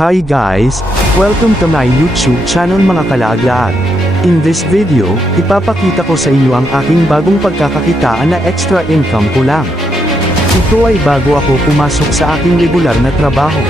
Hi guys! Welcome to my YouTube channel mga kalaaglaag. In this video, ipapakita ko sa inyo ang aking bagong pagkakakitaan na extra income ko lang. Ito ay bago ako pumasok sa aking regular na trabaho.